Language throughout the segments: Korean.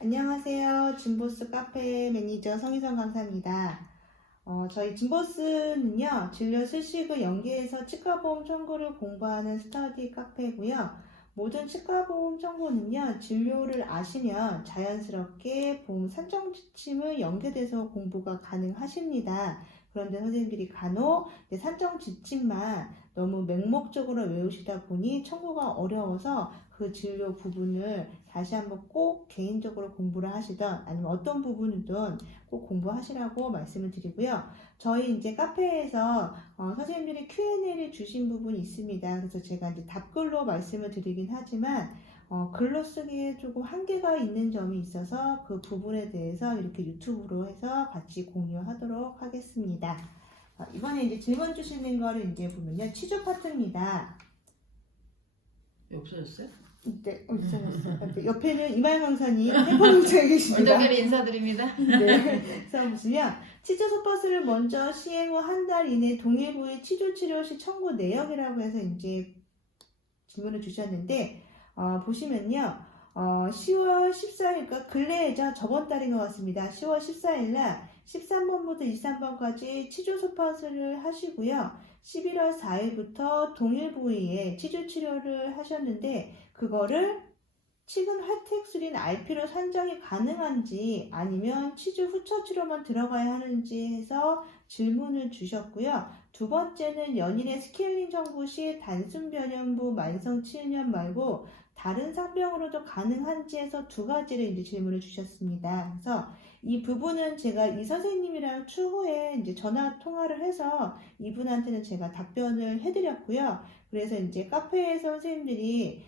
안녕하세요. 진보스 카페 매니저 성희선 강사입니다. 저희 진보스는요, 진료 실시그 연계해서 치과보험 청구를 공부하는 스터디 카페고요. 모든 치과보험 청구는요, 진료를 아시면 자연스럽게 보험 산정 지침을 연계돼서 공부가 가능하십니다. 그런데 선생님들이 간혹 산정 지침만 너무 맹목적으로 외우시다 보니 청구가 어려워서 그 진료 부분을 다시 한번 꼭 개인적으로 공부를 하시던 아니면 어떤 부분이든 꼭 공부하시라고 말씀을 드리고요. 저희 이제 카페에서 선생님들이 Q&A를 주신 부분이 있습니다. 그래서 제가 이제 답글로 말씀을 드리긴 하지만 글로 쓰기에 조금 한계가 있는 점이 있어서 그 부분에 대해서 이렇게 유튜브로 해서 같이 공유하도록 하겠습니다. 이번에 이제 질문 주시는 거를 이제 보면요. 치주 파트입니다. 없어졌어요? 네, 있어졌어요. 옆에는 이말 강사님 해보문자에 계십니다. 얼떨결에 인사드립니다. 네, 그래서 보시면 치주 소파스를 먼저 시행 후 한 달 이내 동일 부위 치주 치료 시 청구 내역이라고 해서 이제 질문을 주셨는데 보시면요. 10월 14일, 그러니까 근래이죠. 저번 달인 것 같습니다. 10월 14일 날 13번부터 23번까지 치주 소파스를 하시고요. 11월 4일부터 동일 부위에 치주 치료를 하셨는데 그거를 치근 활택술인 RP로 산정이 가능한지 아니면 치주 후처 치료만 들어가야 하는지 해서 질문을 주셨고요. 두 번째는 연인의 스케일링 청구 시 단순 변형부 만성 치은염 말고 다른 상병으로도 가능한지 해서 두 가지를 이제 질문을 주셨습니다. 그래서 이 부분은 제가 이 선생님이랑 추후에 이제 전화 통화를 해서 이분한테는 제가 답변을 해드렸고요. 그래서 이제 카페에서 선생님들이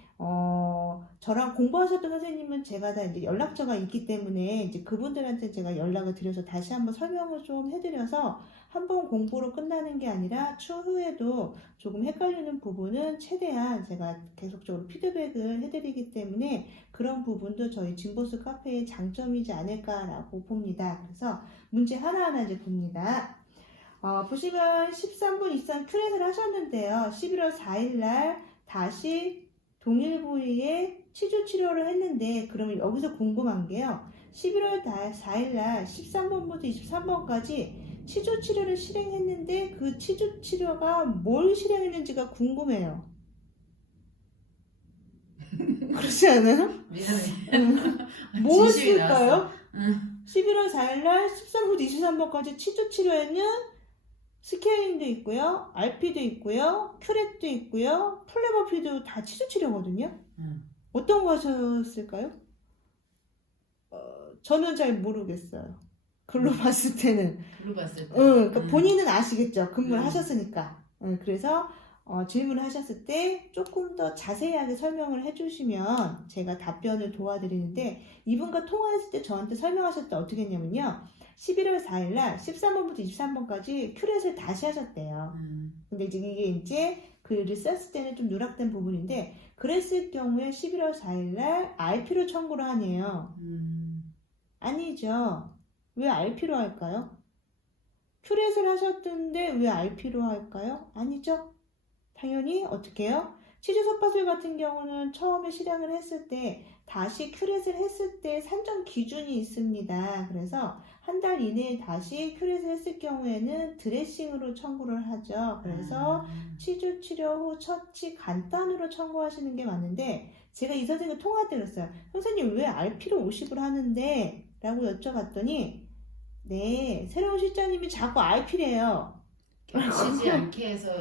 저랑 공부하셨던 선생님은 제가 다 이제 연락처가 있기 때문에 이제 그분들한테 제가 연락을 드려서 다시 한번 설명을 좀 해드려서 한번 공부로 끝나는 게 아니라 추후에도 조금 헷갈리는 부분은 최대한 제가 계속적으로 피드백을 해드리기 때문에 그런 부분도 저희 진보스 카페의 장점이지 않을까라고 봅니다. 그래서 문제 하나하나 이제 봅니다. 보시면 13분 이상 큐렛을 하셨는데요. 11월 4일 날 다시 동일 부위에 치주 치료를 했는데 그러면 여기서 궁금한 게요. 11월 4일 날 13번부터 23번까지 치주 치료를 실행했는데 그 치주 치료가 뭘 실행했는지가 궁금해요. 그렇지 않아요? 미안해. 무엇일까요? 11월 4일 날 13번부터 23번까지 치주 치료에는 스케일링도 있고요, RP도 있고요, 큐렛도 있고요, 플레버피도 다 치주 치료거든요. 어떤 거 하셨을까요? 저는 잘 모르겠어요. 글로 봤을 때는. 글로 봤을 때. 그러니까 본인은 아시겠죠. 근무를 하셨으니까. 그래서 질문을 하셨을 때 조금 더 자세하게 설명을 해주시면 제가 답변을 도와드리는데 이분과 통화했을 때 저한테 설명하셨을 때 어떻게 했냐면요. 11월 4일 날 13번부터 23번까지 큐렛을 다시 하셨대요. 근데 이게 이제 글을 썼을 때는 좀 누락된 부분인데 그랬을 경우에 11월 4일 날 RP로 청구를 하네요. 아니죠. 왜 RP로 할까요? 큐렛을 하셨던데 왜 RP로 할까요? 아니죠. 당연히 어떻게 해요? 치주 소파술 같은 경우는 처음에 실행을 했을 때 다시 큐렛을 했을 때 산정 기준이 있습니다. 그래서 한 달 이내에 다시 큐렛을 했을 경우에는 드레싱으로 청구를 하죠. 그래서 치주 치료 후 처치 간단으로 청구하시는 게 맞는데 제가 이 선생님 통화 드렸어요. 선생님 왜 RP로 50을 하는데? 라고 여쭤봤더니 네, 새로운 실장님이 자꾸 RP래요. 겹치지 않게 해서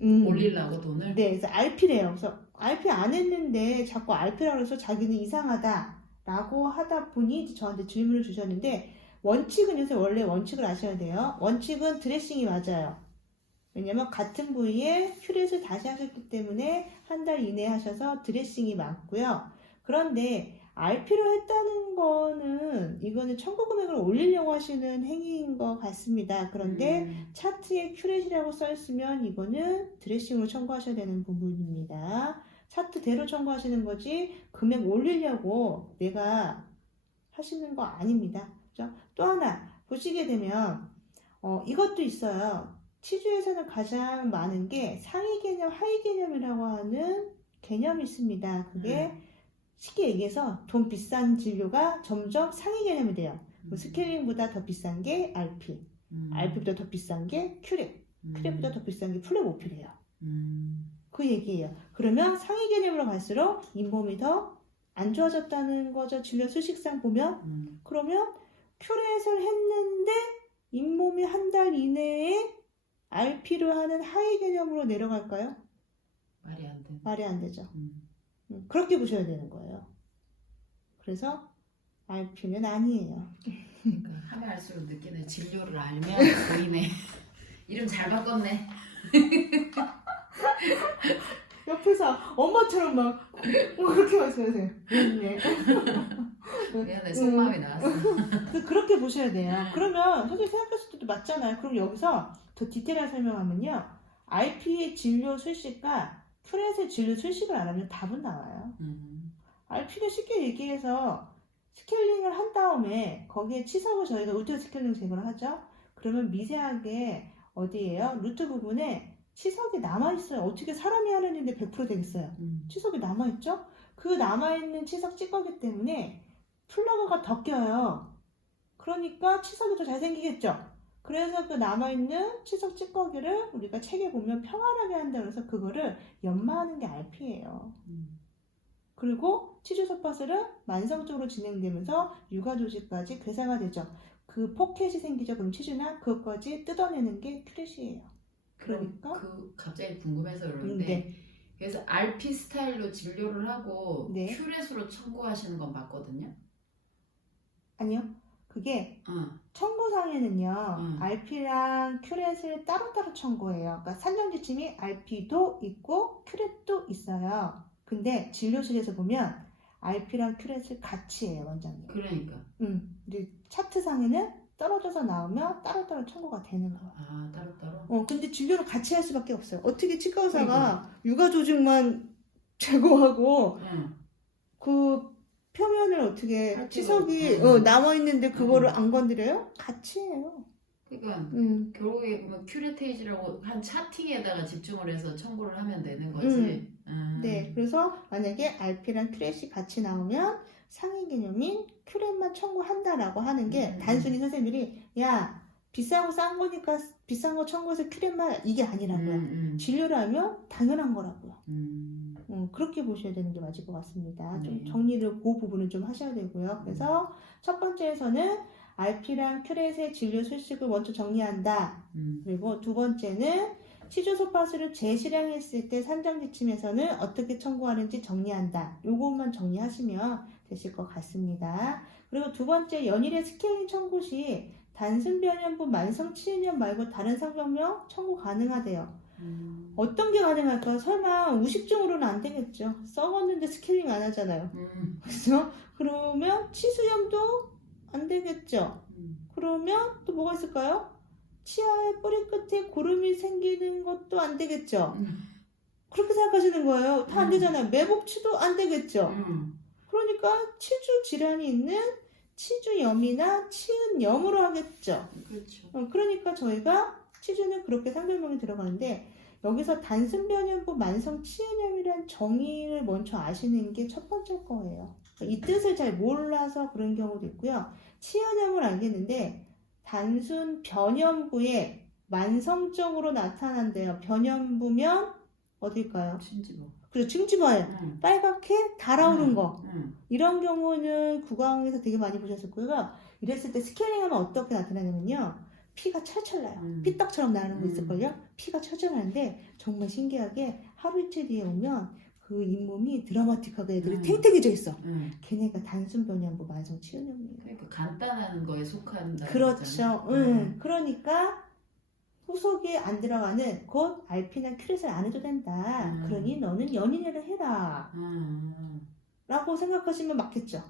올리려고 돈을? 네, 그래서 RP래요. 그래서 RP 안 했는데 자꾸 RP라고 해서 자기는 이상하다라고 하다 보니 저한테 질문을 주셨는데 원칙은요, 원래 원칙을 아셔야 돼요. 원칙은 드레싱이 맞아요. 왜냐면 같은 부위에 큐렛을 다시 하셨기 때문에 한 달 이내에 하셔서 드레싱이 맞고요. 그런데 RP로 했다는 거는 이거는 청구 금액을 올리려고 하시는 행위인 것 같습니다. 그런데 차트에 큐렛이라고 써있으면 이거는 드레싱으로 청구하셔야 되는 부분입니다. 차트대로 청구하시는 거지 금액 올리려고 내가 하시는 거 아닙니다. 그죠? 또 하나 보시게 되면 이것도 있어요. 치주에서는 가장 많은 게 상위 개념, 하위 개념이라고 하는 개념이 있습니다. 그게 쉽게 얘기해서 돈 비싼 진료가 점점 상위 개념이 돼요. 스케일링보다 더 비싼 게 RP, RP보다 더 비싼 게 큐렉, 큐렉보다 더 비싼 게 플랩 오필이에요. 그 얘기예요. 그러면 상위 개념으로 갈수록 잇몸이 더 안 좋아졌다는 거죠. 진료 수식상 보면. 그러면 큐렛을 했는데 잇몸이 한 달 이내에 RP를 하는 하위 개념으로 내려갈까요? 말이 안 돼. 말이 안 되죠. 그렇게 보셔야 되는 거예요. 그래서 RP는 아니에요. 그러니까 하면 할수록 느끼는 진료를 알면 보이네. 이름 잘 바꿨네. 옆에서 엄마처럼 막 그렇게 말씀하세요. 네. 미안해, 속마음이 나왔어. 그렇게 보셔야 돼요. 그러면 선생님 생각했을 때도 맞잖아요. 그럼 여기서 더 디테일하게 설명하면요. RP의 진료 술식과 큐렛의 진료 술식을 알아면 답은 나와요. RP는 쉽게 얘기해서 스케일링을 한 다음에 거기에 치석을 저희가 루트 스케일링 제거를 하죠. 그러면 미세하게 어디예요? 루트 부분에 치석이 남아있어요. 어떻게 사람이 하는 일인데 100% 되겠어요. 치석이 남아있죠? 그 남아있는 치석 찌꺼기 때문에 플러그가 더 껴요. 그러니까 치석이 더 잘 생기겠죠? 그래서 그 남아있는 치석 찌꺼기를 우리가 책에 보면 평안하게 한다 그래서 그거를 연마하는 게 RP예요. 그리고 치주소파술은 만성적으로 진행되면서 유가조직까지 괴사가 되죠. 그 포켓이 생기죠. 그럼 치주나 그것까지 뜯어내는 게 큐렛이에요. 그러니까 갑자기 궁금해서 그러는데 네. 그래서 RP 스타일로 진료를 하고 네. 큐렛으로 청구하시는 건 맞거든요? 아니요. 그게 응. 청구상에는요. RP랑 큐렛을 따로따로 청구해요. 그러니까 산정지침이 RP도 있고 큐렛도 있어요. 근데 진료실에서 보면 RP랑 큐렛을 같이 해요. 원장님. 그러니까. 근데 차트상에는 떨어져서 나오면 따로따로 청구가 되는 거예요. 아, 따로따로? 근데 진료를 같이 할 수밖에 없어요. 어떻게 치과 의사가 육아조직만 제거하고 그 표면을 어떻게 치석이 남아있는데 그거를 안 건드려요? 같이 해요. 그러니까 결국에 보면 큐레테이지라고 한 차팅에다가 집중을 해서 청구를 하면 되는 거지. 네, 그래서 만약에 RP랑 큐렛이 같이 나오면 상위 개념인 큐렛만 청구한다라고 하는 게 단순히 선생님들이 야 비싸고 싼 거니까 비싼 거 청구해서 큐렛만 이게 아니라고요. 진료를 하면 당연한 거라고요. 그렇게 보셔야 되는 게 맞을 것 같습니다. 좀 정리를 그 부분은 좀 하셔야 되고요. 그래서 첫 번째에서는 RP랑 큐렛의 진료 술식을 먼저 정리한다. 그리고 두 번째는 치주소파술을 재실행했을 때 산정지침에서는 어떻게 청구하는지 정리한다. 요것만 정리하시면 되실 것 같습니다. 그리고 두 번째, 연일의 스케일링 청구 시 단순 변형부 만성 치은염 말고 다른 상병명 청구 가능하대요. 어떤 게 가능할까? 설마 우식증으로는 안 되겠죠. 썩었는데 스케일링 안 하잖아요. 그죠? 그러면 치수염도 안 되겠죠. 그러면 또 뭐가 있을까요? 치아의 뿌리 끝에 고름이 생기는 것도 안 되겠죠. 그렇게 생각하시는 거예요. 다 안 되잖아요. 매복치도 안 되겠죠. 그러니까 치주 질환이 있는 치주염이나 치은염으로 하겠죠. 그렇죠. 그러니까 저희가 치주는 그렇게 상별명이 들어가는데 여기서 단순 변형부 만성 치은염이라는 정의를 먼저 아시는 게 첫 번째 거예요. 이 뜻을 잘 몰라서 그런 경우도 있고요. 치은염을 알겠는데 단순 변형부에 만성적으로 나타난대요. 변형부면 어딜까요? 진지모. 그리고 징지발 빨갛게 달아오른 거 이런 경우는 구강에서 되게 많이 보셨을 거예요. 이랬을 때 스캐닝하면 어떻게 나타나냐면요. 피가 철철 나요. 삐떡처럼 나는 거 있을걸요. 피가 철철 나는데 정말 신기하게 하루 이틀 뒤에 오면 그 잇몸이 드라마틱하게 애들이 탱탱해져 있어. 걔네가 단순 변형부 만성 치은염이에요. 그러니까 간단한 거에 속한다. 그렇죠. 그러니까 후속에 안 들어가는 곧 RP나 큐렛을 안 해도 된다. 그러니 너는 연인회를 해라. 라고 생각하시면 맞겠죠.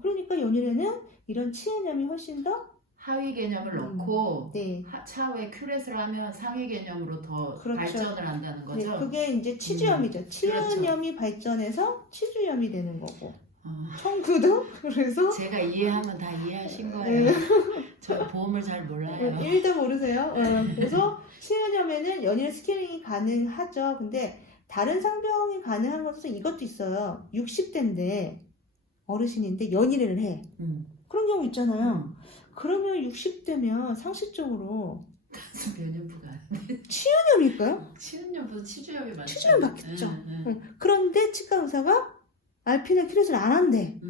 그러니까 연인회는 이런 치은염이 훨씬 더 하위 개념을 넣고 네. 차후에 큐렛을 하면 상위 개념으로 더 그렇죠. 발전을 한다는 거죠. 네, 그게 이제 치주염이죠. 치은염이 발전해서 치주염이 되는 거고. 청구도 그래서 제가 이해하면 다 이해하신 거예요. 저 보험을 잘 몰라요. 1도 모르세요. 그래서 치은염에는 연일 스케일링이 가능하죠. 근데 다른 상병이 가능한 것은 이것도 있어요. 60대인데 어르신인데 연일을 해. 그런 경우 있잖아요. 그러면 60대면 상식적으로 면역부가 치유염일까요? 치은염보다 치주염이 많죠. 치주염 받겠죠. 그런데 치과 의사가 알피나 키로스를 안 한대.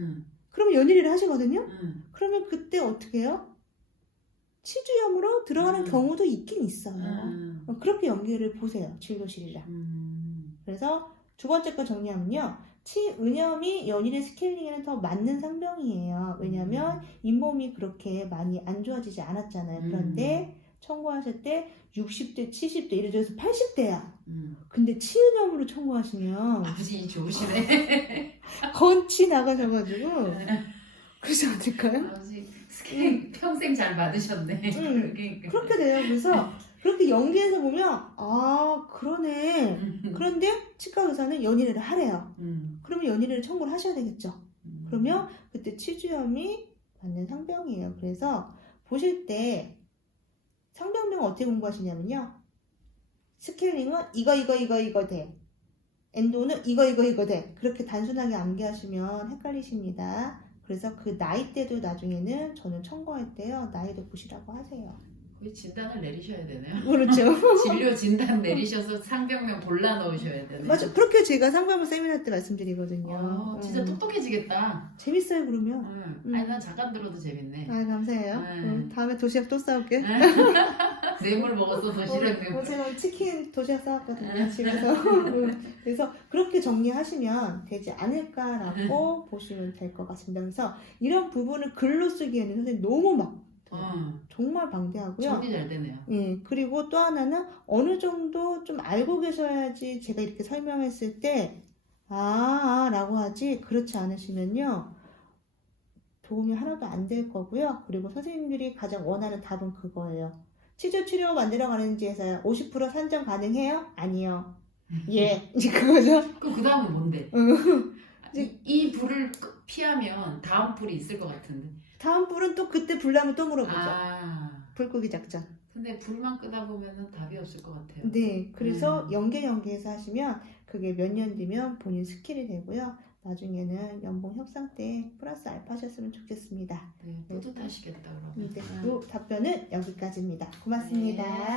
그러면 연일을 하시거든요. 그러면 그때 어떻게 해요? 치주염으로 들어가는 경우도 있긴 있어요. 그렇게 연계를 보세요. 진료실이랑. 그래서 두 번째 거 정리하면요. 치은염이 연일의 스케일링에는 더 맞는 상병이에요. 왜냐하면 잇몸이 그렇게 많이 안 좋아지지 않았잖아요. 그런데 청구하실 때 60대, 70대, 예를 들어서 80대야. 근데 치은염으로 청구하시면 아버지 좋으시네. 건치 나가셔가지고 그러지 않을까요? 아버지 스케일 평생 잘 받으셨네. 그러니까. 그렇게 돼요. 그래서 그렇게 연계해서 보면 아 그러네. 그런데 치과 의사는 연일을 하래요. 그러면 연일을 청구를 하셔야 되겠죠. 그러면 그때 치주염이 맞는 상병이에요. 그래서 보실 때 상병명 어떻게 공부하시냐면요. 스케일링은 이거 돼. 엔도는 이거 돼. 그렇게 단순하게 암기하시면 헷갈리십니다. 그래서 그 나이대도 나중에는 저는 청구할 때요. 나이도 보시라고 하세요. 거의 진단을 내리셔야 되네요. 그렇죠. 진료 진단 내리셔서 상병명 골라 넣으셔야 되네요. 맞아. 그렇게 제가 상병부 세미나 때 말씀드리거든요. 진짜 똑똑해지겠다. 재밌어요, 그러면. 아니 난 잠깐 들어도 재밌네. 아, 감사해요. 다음에 도시락 또 싸올게. 뇌물 먹었어 도시락 뇌물. 제가 치킨 도시락 싸왔거든요, 집에서. 그래서 그렇게 정리하시면 되지 않을까라고 보시면 될 것 같습니다. 그래서 이런 부분을 글로 쓰기에는 선생님 너무 막 정말 방대하고요. 정리 잘 되네요. 예, 그리고 또 하나는 어느 정도 좀 알고 계셔야지 제가 이렇게 설명했을 때 라고 하지 그렇지 않으시면요 도움이 하나도 안 될 거고요. 그리고 선생님들이 가장 원하는 답은 그거예요. 치료치료 만들어 가는지에서요 50% 산정 가능해요? 아니요. 예, 이제 그거죠. 그 다음은 뭔데? 이 불을 피하면 다음 불이 있을 것 같은데. 다음 불은 또 그때 불 나면 또 물어보죠. 불고기 작전. 근데 불만 끄다 보면은 답이 없을 것 같아요. 네, 그래서 연계해서 하시면 그게 몇 년 뒤면 본인 스킬이 되고요. 나중에는 연봉 협상 때 플러스 알파 하셨으면 좋겠습니다. 네, 뿌듯하시겠다 그러면. 네, 이 답변은 여기까지입니다. 고맙습니다. 네.